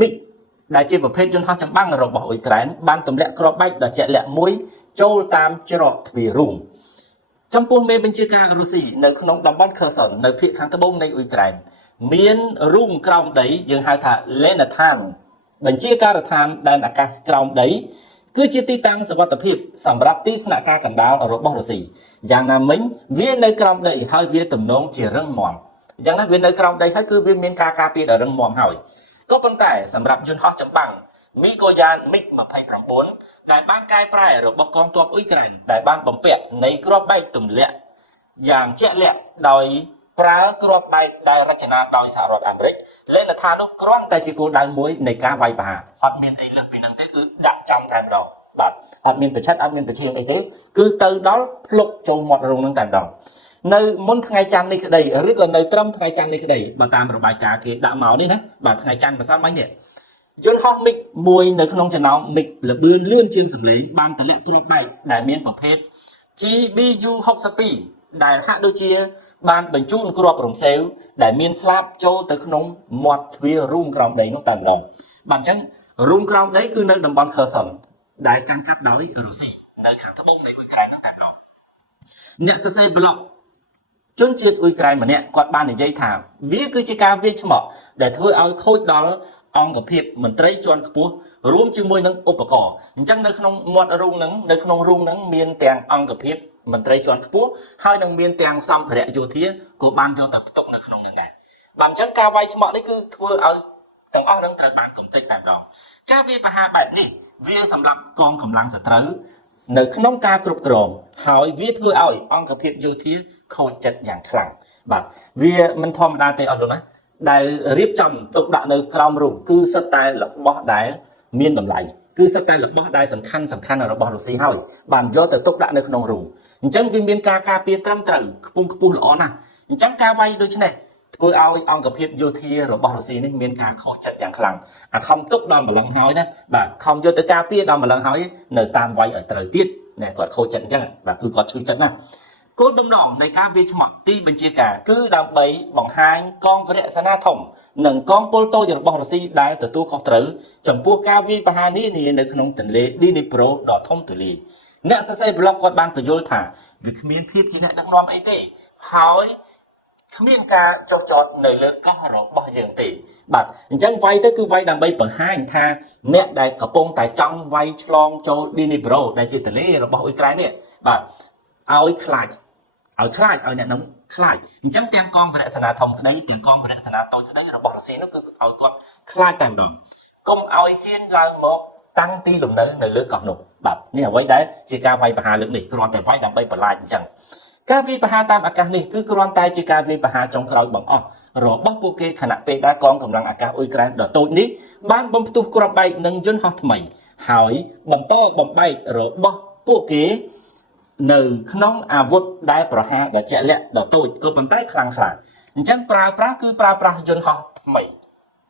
MiG ដែលជាប្រភេទយន្តហោះចម្បាំងរបស់អ៊ុយក្រែនបានទម្លាក់គ្រាប់បែកដ៏ជាក់លាក់មួយចូលតាមច្រកទ្វាររូមចំពោះមេបញ្ជាការរុស្ស៊ីនៅក្នុងតំបន់ខឺសុននៅភាគខាងត្បូងនៃអ៊ុយក្រែនមានរូមក្រោមដីយើងហៅថាលេណាថានបញ្ជាការដ្ឋានដែនអាកាសក្រោមដីគឺជាទីតាំងសុវត្ថិភាពសម្រាប់ទីស្នាក់ការកណ្ដាលរបស់រុស្ស៊ីយ៉ាងណាមិញវានៅក្រោមដីហើយវាទំនងជារឹងមាំយ៉ាងណាវានៅក្រោមដីហើយគឺវាមានការការពារដ៏រឹងមាំហើយក៏ប៉ុន្តែសម្រាប់យន្តហោះចម្បាំងមីកូយ៉ាន MiG-29 ដែលបានកែប្រែរបស់កងទ័ពអ៊ុយក្រែនដែលបានបំពាក់នៃគ្រាប់បែកទម្លាក់យ៉ាងជាក់លាក់ដោយប្រើគ្រាប់បែកដែលរចនាដោយសហរដ្ឋអាមេរិកលេនថានោះគ្រាន់តែជាគោលដៅមួយនៃការវាយប្រហារអត់មានអីលើសពីនឹងទេគឺដាក់ចំតែម្ដងបាទអត់មានប្រឆិតអត់មានប្រឈៀងអីទេគឺទៅដល់ភ្លុកចូលមាត់រោងនឹងតែម្ដងនៅមុនថ្ងៃច័ន្ទនេះក្តីឬក៏នៅត្រឹមថ្ងៃច័ន្ទនេះក្តីបើតាមរបាយការណ៍គេដាក់មកនេះណាបាទថ្ងៃច័ន្ទម្សិលមិញនេះយន្តហោះ MiG មួយនៅក្នុងចំណោម MiG លបឿនលឿនជាងសម្លេងបានទម្លាក់គ្រាប់បែកដែលមានប្រភេទ GBU-62 ដែលហាក់ដូចជាបានបញ្ជូនគ្រាប់រំសេវដែលមានស្លាបចូលទៅក្នុងមាត់ទ្វាររូមក្រោមដីនោះតែម្ដងបាទអញ្ចឹងរូមក្រោមដីគឺនៅតំបន់ខឺសុនដែលកាន់កាប់ដោយរុស្ស៊ីនៅខាងត្បូងនៃអ៊ុយក្រែននោះតែម្ដងអ្នកសរសេរប្លុកជនជាតិអ៊ុយក្រែនម្នាក់គាត់បាននិយាយថាវាគឺជាការវាយឆ្មក់ដែលធ្វើឲ្យខូចដល់អង្គភាពមន្ត្រីជាន់ខ្ពស់រួមជាមួយនឹងឧបករណ៍អញ្ចឹងនៅក្នុងមាត់រូងហ្នឹងនៅក្នុងរូងហ្នឹងមានទាំងអង្គភាពមន្ត្រីជាន់ខ្ពស់ហើយនឹងមានទាំងសម្ភារៈយោធាក៏បានយកទៅផ្ទុកនៅក្នុងហ្នឹងដែរបាទអញ្ចឹងការវាយឆ្មក់នេះគឺធ្វើឲ្យទាំងអស់នឹងត្រូវបានកំទេចតែម្ដងការវាយប្រហារបែបនេះវាសម្រាប់កងកម្លាំងសត្រូវនៅក្នុងការគ្រប់គ្រងហើយវាធ្វើឲ្យអង្គភាពយោធាខូចចិត្តយ៉ាងខ្លាំងបាទវាមិនធម្មតាទេអស់លោកណាដែលរៀបចំទុកដាក់នៅក្រោមរូបគឺសិតតែរបស់ដែលមានតម្លៃគឺសិតតែរបស់ដែលសំខាន់របស់រុស្ស៊ីហើយបានយកទៅទុកដាក់នៅក្នុងរូបអញ្ចឹងវាមានការការពារត្រឹមត្រូវខ្ពង់ខ្ពស់ល្អណាស់អញ្ចឹងការវាយដូចនេះធ្វើឲ្យអង្គភាពយោធារបស់រុស្ស៊ីនេះមានការខូចចិត្តយ៉ាងខ្លាំងអាខំទុកដល់ម្លឹងហើយណាបាទខំយកទៅការពារដល់ម្លឹងហើយនៅតាមវាយឲ្យត្រូវទៀតណែគាត់ខូចចិត្តអញ្ចឹងបាទគឺគាត់ឈឺចិត្តណាស់គោលបំណងនៃការវាយឆ្មក់ទីបញ្ជាការគឺដើម្បីបង្ហាញកងវរៈសេនាធំនិងកងពលតូចរបស់រុស្ស៊ីដែលទទួលខុសត្រូវចំពោះការវាយប្រហារនេះនៅក្នុងទន្លេឌីនីប្រូដ៏ធំទូលាយអ្នកសរសេរប្លុកគាត់បានបញ្យល់ថាវាគ្មានភាពជាអ្នកដឹកនាំអីទេហើយគ្មានការចោះចោតនៅលើកោះរបស់យើងទេបាទអញ្ចឹងវាយទៅគឺវាយដើម្បីបង្ហាញថាអ្នកដែលកំពុងតែចង់វាយឆ្លងចូលឌីនីប្រូដែលជាទន្លេរបស់អ៊ុយក្រែននេះបាទឲ្យខ្លាចឲ្យអ្នកនោះខ្លាចអញ្ចឹងទាំងកងវរៈសេនាធំក្តីទាំងកងវរៈសេនាតូចក្តីរបស់រុស្ស៊ីនោះគឺឲ្យគាត់ខ្លាចតែម្ដងកុំឲ្យហ៊ានឡើងមកតាំងទីលំនៅនៅលើកោះនោះបាទនេះអ្វីដែលជាការវាយប្រហារលើកនេះគ្រាន់តែវាយដើម្បីបន្លាចអញ្ចឹងការវាយប្រហារតាមអាកាសនេះគឺគ្រាន់តែជាការវាយប្រហារចុងក្រោយបង្អស់របស់ពួកគេខណៈពេលដែលកងកម្លាំងអាកាសអ៊ុយក្រែនដ៏តូចនេះបានបំផ្ទុះគ្រាប់បែកនឹងយន្តហោះថ្មីហើយបន្តបំបែករបស់ពួកគេនៅក្នុងអាវុធដែលប្រហារដ៏ជាក់លាក់ដ៏តូចក៏ប៉ុន្តែខ្លាំងក្លាអញ្ចឹងប្រើប្រាស់យន្តហោះថ្មី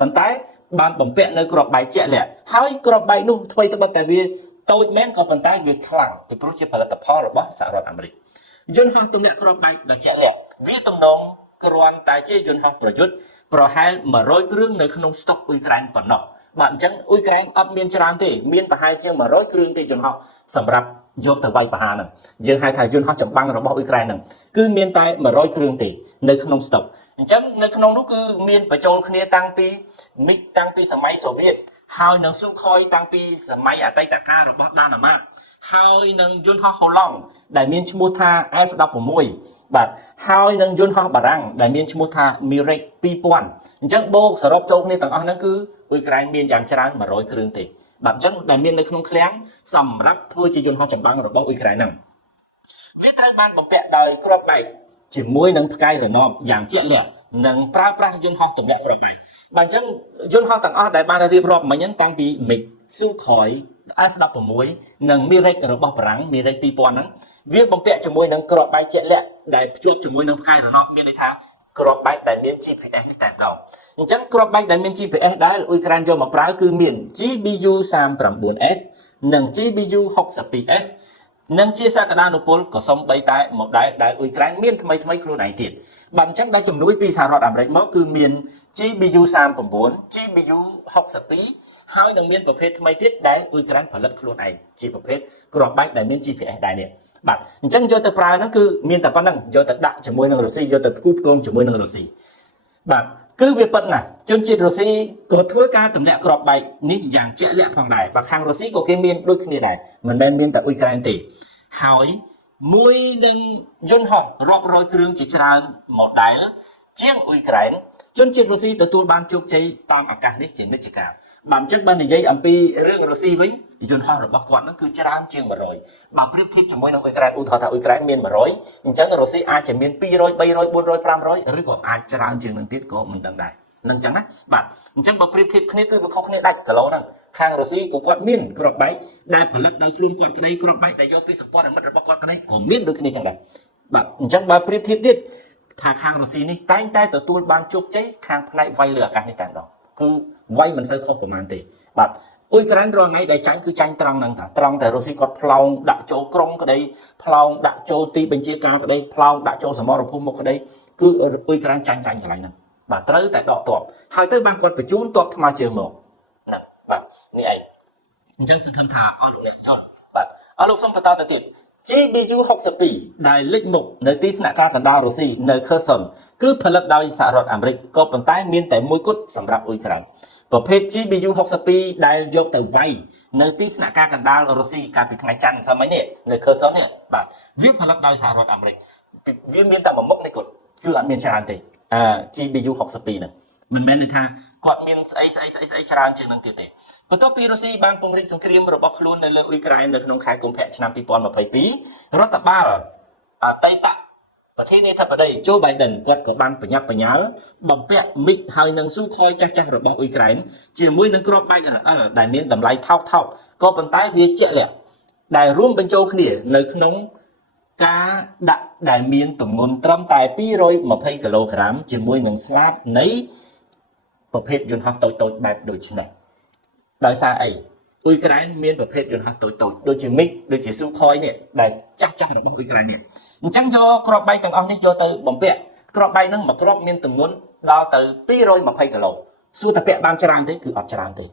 ប៉ុន្តែបានបំពាក់នៅគ្រាប់បែកជាក់លាក់ហើយគ្រាប់បែកនោះថ្មីត្បិតតែវាតូចមែនក៏ប៉ុន្តែវាខ្លាំងពីព្រោះជាផលិតផលរបស់សហរដ្ឋអាមេរិកយន្តហោះទម្លាក់គ្រាប់បែកដ៏ជាក់លាក់វាទំនងគ្រាន់តែជាយន្តហោះប្រយុទ្ធប្រហែល100គ្រឿងនៅក្នុងស្តុកអ៊ុយក្រែនប៉ុណ្ណោះបាទអញ្ចឹងអ៊ុយក្រែនអត់មានច្រើនទេមានប្រហែលជា100គ្រឿងទេយន្តហោះសម្រាប់យកទៅវាយប្រហារហ្នឹងយើងហៅថាយន្តហោះចម្បាំងរបស់អ៊ុយក្រែនហ្នឹងគឺមានតែ100គ្រឿងទេនៅក្នុងស្តុកអញ្ចឹងនៅក្នុងនោះគឺមានបញ្ចូលគ្នាតាំងពីMiGតាំងពីសម័យសូវៀតហើយនឹងស៊ូខយតាំងពីសម័យអតីតកាលរបស់ដាណាម៉ាកហើយនឹងយន្តហោះហូឡង់ដែលមានឈ្មោះថា F16 បាទហើយនឹងយន្តហោះបារាំងដែលមានឈ្មោះថា Mirage 2000អញ្ចឹងបូកសរុបចូលគ្នាទាំងអស់ហ្នឹងគឺអ៊ុយក្រែនមានយ៉ាងច្រើន100គ្រឿងទេបាទអញ្ចឹងដែលមាននៅក្នុងឃ្លាំងសម្រាប់ធ្វើជាយន្តហោះចម្បាំងរបស់អ៊ុយក្រែនហ្នឹងវាត្រូវបានបំពាក់ដោយគ្រាប់បែកជាមួយនឹងផ្កាយរណបយ៉ាងជាក់លាក់និងប្រើប្រាស់យន្តហោះទម្លាក់គ្រាប់បែកបាទអញ្ចឹងយន្តហោះទាំងអស់ដែលបានរៀបរាប់មិញហ្នឹងតាំងពី MiG Sukhoi F16 និង Mirage របស់បារាំង Mirage 2000ហ្នឹងវាបំពាក់ជាមួយនឹងគ្រាប់បែកជាក់លាក់ដែលភ្ជាប់ជាមួយនឹងផ្កាយរណបមានន័យថាគ្រាប់បែកដែលមាន GPS នេះតែម្ដងអញ្ចឹងគ្រាប់បែកដែលមាន GPS ដែលអ៊ុយក្រែនយកមកប្រើគឺមាន GBU 39S និង GBU 62S នឹងជាសក្តានុពលក៏សំបីតែមកដែលអ៊ុយក្រែនមានថ្មីខ្លួនឯងទៀតបាទអញ្ចឹងដែលជំនួយពីសហរដ្ឋអាមេរិកមកគឺមាន GBU 39 GBU 62ហើយនឹងមានប្រភេទថ្មីទៀតដែលអ៊ុយក្រែនផលិតខ្លួនឯងជាប្រភេទគ្រាប់បែកដែលមាន GPS ដែរនេះបាទអញ្ចឹងយកទៅប្រើហ្នឹងគឺមានតែប៉ុណ្្នឹងយកទៅដាក់ជាមួយនឹងរុស្ស៊ីយកទៅផ្គូផ្គងជាមួយនឹងរុស្ស៊ីបាទគឺវាពិតណាស់ជនជាតិរុស្ស៊ីក៏ធ្វើការទម្លាក់គ្រាប់បែកនេះយ៉ាងជាក់លាក់ផងដែរបាទខាងរុស្ស៊ីក៏គេមានដូចគ្នាដែរមិនមែនមានតែអ៊ុយក្រែនទេហើយមួយនឹងយន្តហោះរាប់រយគ្រឿងជាច្រើន model ជាងអ៊ុយក្រែនជនជាតិរុស្ស៊ីទទួលបានជោគជ័យតាមអាកាសនេះជានិច្ចកាលបាទអញ្ចឹងបើនិយាយអំពីរឿងរុស្ស៊ីវិញយន្តហោះរបស់គាត់ហ្នឹងគឺច្រើនជាង100បើប្រៀបធៀបជាមួយនឹងអ៊ុយក្រែនឧទាហរណ៍ថាអ៊ុយក្រែនមាន100អញ្ចឹងរុស្ស៊ីអាចจะមាន200 300 400 500ឬក៏អាចច្រើនជាងនឹងទៀតក៏មិនដឹងដែរនឹងអញ្ចឹងណាបាទអញ្ចឹងបើប្រៀបធៀបគ្នាគឺវាខុសគ្នាដាច់គីឡូហ្នឹងខាងរុស្ស៊ីក៏គាត់មានគ្រាប់បែកដែលផលិតដោយខ្លួនគាត់ក្តីគ្រាប់បែកដែលយកពីសម្ព័ន្ធមិត្តរបស់គាត់ក្តីក៏មានដូចគ្នាចឹងដែរបាទអញ្ចឹងបើប្រៀបធៀបទៀតថាខាងរុស្ស៊ីនេះតែងតែទទួលបានជោគជ័យខាងផ្នែកវាយលើអាកាសនេះតែម្ដងគឺវាយមិនសូវខុសប្រមាណទេបាទអ៊ុយក្រែនរាល់ថ្ងៃដែលចាញ់គឺចាញ់ត្រង់ហ្នឹងថាត្រង់តែរុស្ស៊ីគាត់ផ្លោងដាក់ចូលក្រុងក្តីផ្លោងដាក់ចូលទីបញ្ជាការក្តីផ្លោងដាក់ចូលសមរភូមិមុខក្តីគឺអ៊ុយក្រែនចាញ់កន្លែងហ្នឹងបាទត្រូវតែដកទ័ពហើយទៅបានគាត់បញ្ជូនទ័ពថ្មើរជើងមកណាបាទនេះឯងអញ្ចឹងសង្ឃឹមថាអស់លោកអ្នកចុះបាទអស់លោកសូមបន្តទៅទៀត GBU 62ដែលលេចមុខនៅទីស្នាក់ការកណ្ដាលរុស្ស៊ីនៅ Kherson គឺផលិតដោយសហរដ្ឋអាមេរិកក៏ប៉ុន្តែមានតែមួយគត់សម្រាប់អ៊ុយក្រែនប្រភេទ GBU 62ដែលយកទៅវាយនៅទីស្នាក់ការកណ្ដាលរុស្ស៊ីកាលពីថ្ងៃច័ន្ទសម័យនេះនៅ Kherson នេះបាទវាផលិតដោយសហរដ្ឋអាមេរិកវាមានតែមួយមុខនេះគត់គឺអត់មានច្រើនទេGBU 62ហ្នឹងមិនមែនថាគាត់មានស្អីច្រើនជាងនឹងទៀតទេបន្ទាប់ពីរុស្ស៊ីបានពង្រីកសង្គ្រាមរបស់ខ្លួននៅលើអ៊ុយក្រែននៅក្នុងខែកុម្ភៈឆ្នាំ2022រដ្ឋបាលអតីតប្រធានាធិបតីโจ Biden គាត់ក៏បានបញ្ញាប់បញ្ញាល់បំពាក់មីកហើយនឹងស៊ូខយចាស់របស់អ៊ុយក្រែនជាមួយនឹងគ្រាប់បែកដែលមានតម្លៃថោកក៏ប៉ុន្តែវាជាក់លាក់ដែលរួមបញ្ចូលគ្នានៅក្នុងការដាក់ដែលមានទម្ងន់ត្រឹមតែ220គីឡូក្រាមជាមួយនឹងស្លាបនៃប្រភេទយន្តហោះតូចបែបដូចនេះដោយសារអីអ៊ុយក្រែនមានប្រភេទយន្តហោះតូចដូចជាមីកដូចជាស៊ូខយនេះដែលចាស់របស់អ៊ុយក្រែននេះអញ្ចឹងយកគ្រាប់បែកទាំងអស់នេះយកទៅបំពាក់គ្រាប់បែកហ្នឹងមួយគ្រាប់មានទម្ងន់ដល់ទៅ220គីឡូសួរតែពាក់បានច្រើនទេគឺអត់ច្រើនទេ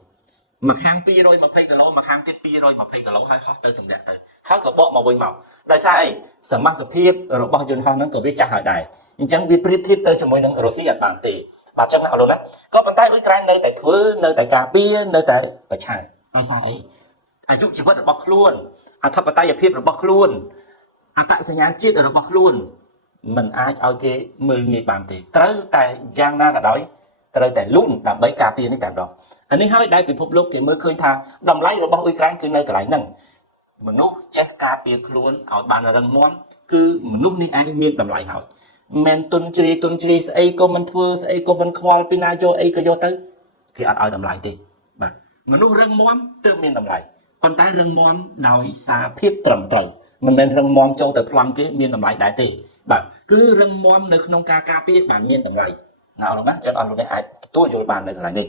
មួយខាង220គីឡូមួយខាងទៀត220គីឡូហើយហោះទៅទម្លាក់ទៅហើយក៏បកមកវិញមកដោយសារអីសមាសភាពរបស់យន្តហោះហ្នឹងក៏វាចាស់ហើយដែរអញ្ចឹងវាប្រៀបធៀបទៅជាមួយនឹងរុស្ស៊ីអត់បានទេបាទចឹងណាអរលោកណាក៏ប៉ុន្តែអ៊ុយក្រែននៅតែធ្វើនៅតែការពារនៅតែប្រឆាំងដោយសារអីអាយុជីវិតរបស់ខ្លួនអធិបតេយ្យភាពរបស់ខ្លួនអត្តសញ្ញាណជាតិរបស់ខ្លួនមិនអាចឲ្យគេមើលងាយបានទេត្រូវតែយ៉ាងណាក៏ដោយត្រូវតែលូនដើម្បីការពារនេះតែម្ដងអានេះហើយដែលពិភពលោកគេមើលឃើញថាតម្លៃរបស់អ៊ុយក្រែនគឺនៅកន្លែងហ្នឹងមនុស្សចេះការពារខ្លួនឲ្យបានរឹងមាំគឺមនុស្សនេះឯងមានតម្លៃហើយមិនទុនជ្រាយស្អីក៏មិនធ្វើស្អីក៏មិនខ្វល់ពីណាយកអីក៏យកទៅគេអត់ឲ្យតម្លៃទេបាទមនុស្សរឹងមាំទើបមានតម្លៃប៉ុន្តែរឹងមាំដោយសារភាពត្រឹមត្រូវមិនមែនរឹងមាំចូលទៅប្លន់គេមានតម្លៃដែរទេបាទគឺរឹងមាំនៅក្នុងការការពារបានមានតម្លៃណាអរលោកណាចឹងអរលោកអាចទទួលយល់បាននៅកន្លែងនេះ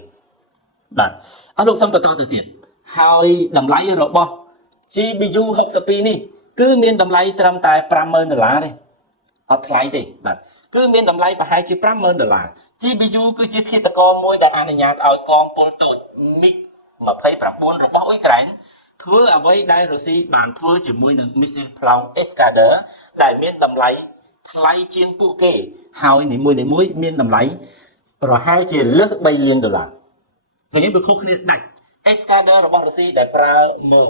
បាទអរលោកសូមបន្តទៅទៀតហើយតម្លៃរបស់ GBU 62នេះគឺមានតម្លៃត្រឹមតែ$50,000ទេអត់ថ្លៃទេបាទគឺមានតម្លៃប្រហែលជា$50,000 GBU គឺជាឃាតករមួយដែលអនុញ្ញាតឲ្យកងពលតូច MiG-29 របស់អ៊ុយក្រែនធ្វើអ្វីដែលរុស្ស៊ីបានធ្វើជាមួយនឹងមីស៊ីលប្លង់ Iskander ដែលមានតម្លៃថ្លៃជាងពួកគេហើយនីមួយមានតម្លៃប្រហែលជាលើស$3លានឃើញទេវាខុសគ្នាដាច់ Iskander របស់រុស្ស៊ីដែលប្រើមើល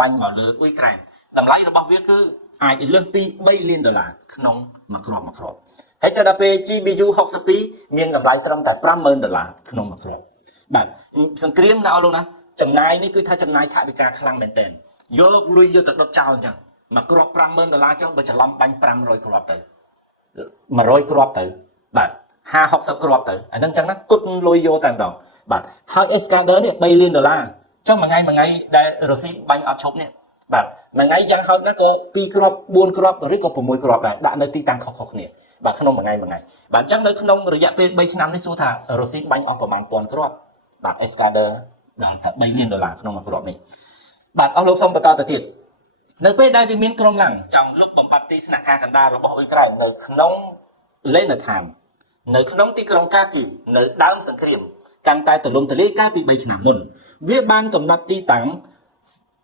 បាញ់មកលើអ៊ុយក្រែនតម្លៃរបស់វាគឺអាចលើសពី$3លានក្នុងមួយគ្រាប់ហើយចាំដល់ពេល GBU 62មានតម្លៃត្រឹមតែ$50,000ក្នុងមួយគ្រាប់បាទសង្គ្រាមណាអស់លោកណាចំណាយនេះគឺថាចំណាយថវិកាខ្លាំងមែនទែនយកលុយយកទៅដុតចោលអញ្ចឹងមួយគ្រាប់$50,000ចុះបើច្រឡំបាញ់500គ្រាប់ទៅ100គ្រាប់ទៅបាទ50-60គ្រាប់ទៅអាហ្នឹងអញ្ចឹងណាគត់លុយយកតែម្ដងបាទហើយ Iskander នេះ$3លានចុះមួយថ្ងៃដែលរុស្ស៊ីបាញ់អត់ឈប់នេះបាទមួយថ្ងៃយ៉ាងហោចណាស់ក៏2គ្រាប់4គ្រាប់ឬក៏6គ្រាប់ដែរដាក់នៅទីតាំងខុសគ្នាបាទក្នុងមួយថ្ងៃបាទអញ្ចឹងនៅក្នុងរយៈពេល3ឆ្នាំនេះសួរថារុស្ស៊ីបាញ់អស់ប្រមាណ1000គ្រាប់បាទ Iskander ដល់តែ$3លានក្នុងមួយគ្រាប់នេះបាទអស់លោកសូមបន្តទៅទៀត នៅពេលដែលវាមានក្រុមឡើងចង់លុបបំបត្តិទីស្នាក់ការកណ្ដាលរបស់អ៊ុយក្រែននៅក្នុងលេនដ្ឋាននៅក្នុងទីក្រុងកាគីវនៅដើមសង្គ្រាមកាន់តែទូលំទូលាយកាលពី3ឆ្នាំមុនវាបានកំណត់ទីតាំង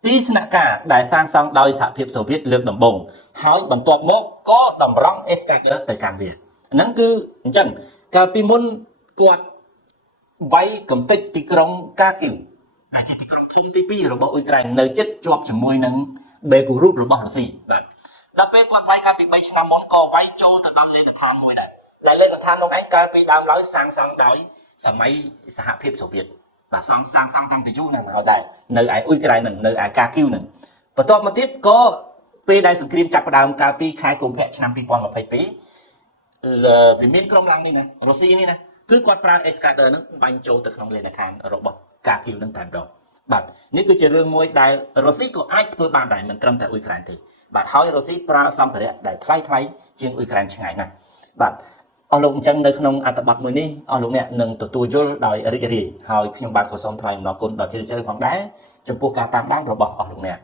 ទីស្នាក់ការដែលសាងសង់ដោយសហភាពសូវៀតលើកដំបូងហើយបន្ទាប់មកក៏តម្រង់ Eskader ទៅកាន់វាហ្នឹងគឺអញ្ចឹងកាលពីមុនគាត់វាយកំទេចទីក្រុងកាគីវដែលជាទីក្រុងធំទី2របស់អ៊ុយក្រែននៅជិតជាប់ជាមួយនឹងបេកូរូតរបស់រុស្ស៊ីបាទដល់ពេលគាត់វាយកាលពី3ឆ្នាំមុនក៏វាយចូលទៅដល់លេខដ្ឋានមួយដែរដែលលេខដ្ឋាននោះឯងកាលពីដើមឡើយសាងសង់ដោយសម័យសហភាពសូវៀតបាទសាងសង់តាំងពីយូរណាស់មកដែរនៅឯអ៊ុយក្រែននឹងនៅឯកាគីវនឹងបន្ទាប់មកទៀតក៏ពេលដែលសង្គ្រាមចាប់ផ្ដើមកាលពីខែកុម្ភៈឆ្នាំ2022វាមានក្រុមឡើងនេះណារុស្ស៊ីនេះណាគឺគាត់ប្រើ Eskader នឹងបាញ់ចូលទៅក្នុងលេខដ្ឋានរបស់កាគីវនឹងតែម្ដងបាទនេះគឺជារឿងមួយដែលរុស្ស៊ីក៏អាចធ្វើបានដែរមិនត្រឹមតែអ៊ុយក្រែនទេបាទហើយរុស្ស៊ីប្រើសម្ភារៈដែលថ្លៃជាងអ៊ុយក្រែនឆ្ងាយណាស់បាទអស់លោកអញ្ចឹងនៅក្នុងអត្ថបទមួយនេះអស់លោកអ្នកនឹងទទួលយល់ដោយរីករាយហើយខ្ញុំបាទក៏សូមថ្លែងអំណរគុណដល់ជ្រាលជ្រៅផងដែរចំពោះការតាមដានរបស់អស់លោកអ្នក